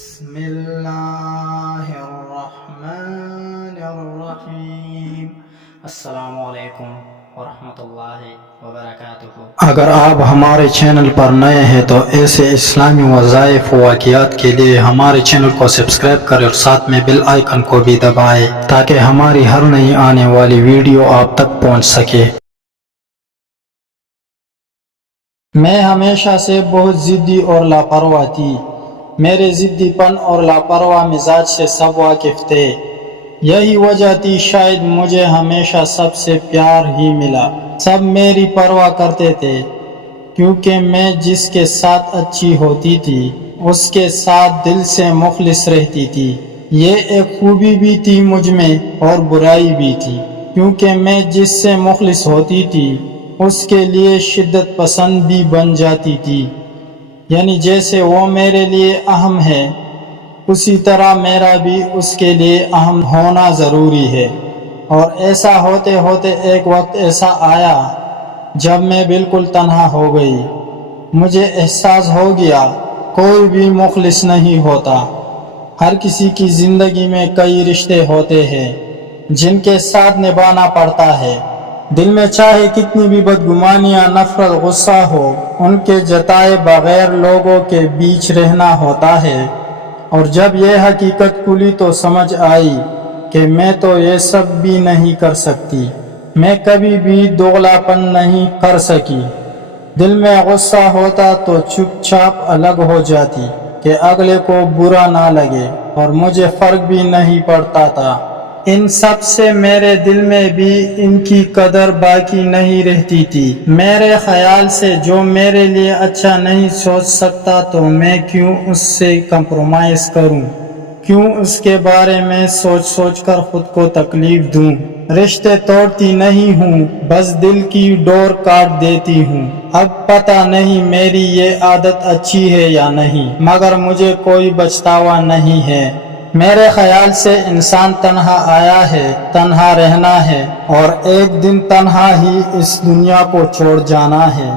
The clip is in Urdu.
بسم اللہ الرحمن الرحیم۔ السلام علیکم ورحمۃ اللہ وبرکاتہ۔ اگر آپ ہمارے چینل پر نئے ہیں تو ایسے اسلامی وظائف و واقعات کے لیے ہمارے چینل کو سبسکرائب کریں اور ساتھ میں بیل آئیکن کو بھی دبائیں تاکہ ہماری ہر نئی آنے والی ویڈیو آپ تک پہنچ سکے۔ میں ہمیشہ سے بہت ضدی اور لاپرواہ تھی۔ میرے ضدی پن اور لاپرواہ مزاج سے سب واقف تھے۔ یہی وجہ تھی شاید مجھے ہمیشہ سب سے پیار ہی ملا۔ سب میری پرواہ کرتے تھے کیونکہ میں جس کے ساتھ اچھی ہوتی تھی اس کے ساتھ دل سے مخلص رہتی تھی۔ یہ ایک خوبی بھی تھی مجھ میں اور برائی بھی تھی، کیونکہ میں جس سے مخلص ہوتی تھی اس کے لیے شدت پسند بھی بن جاتی تھی۔ یعنی جیسے وہ میرے لیے اہم ہے اسی طرح میرا بھی اس کے لیے اہم ہونا ضروری ہے۔ اور ایسا ہوتے ہوتے ایک وقت ایسا آیا جب میں بالکل تنہا ہو گئی۔ مجھے احساس ہو گیا کوئی بھی مخلص نہیں ہوتا۔ ہر کسی کی زندگی میں کئی رشتے ہوتے ہیں جن کے ساتھ نبھانا پڑتا ہے۔ دل میں چاہے کتنی بھی بدگمانیاں، نفرت، غصہ ہو، ان کے جتائے بغیر لوگوں کے بیچ رہنا ہوتا ہے۔ اور جب یہ حقیقت کھلی تو سمجھ آئی کہ میں تو یہ سب بھی نہیں کر سکتی۔ میں کبھی بھی دوغلا پن نہیں کر سکی۔ دل میں غصہ ہوتا تو چپ چاپ الگ ہو جاتی کہ اگلے کو برا نہ لگے، اور مجھے فرق بھی نہیں پڑتا تھا۔ ان سب سے میرے دل میں بھی ان کی قدر باقی نہیں رہتی تھی۔ میرے خیال سے جو میرے لیے اچھا نہیں سوچ سکتا تو میں کیوں اس سے کمپرومائز کروں، کیوں اس کے بارے میں سوچ کر خود کو تکلیف دوں۔ رشتے توڑتی نہیں ہوں، بس دل کی ڈور کاٹ دیتی ہوں۔ اب پتہ نہیں میری یہ عادت اچھی ہے یا نہیں، مگر مجھے کوئی پچھتاوا نہیں ہے۔ میرے خیال سے انسان تنہا آیا ہے، تنہا رہنا ہے، اور ایک دن تنہا ہی اس دنیا کو چھوڑ جانا ہے۔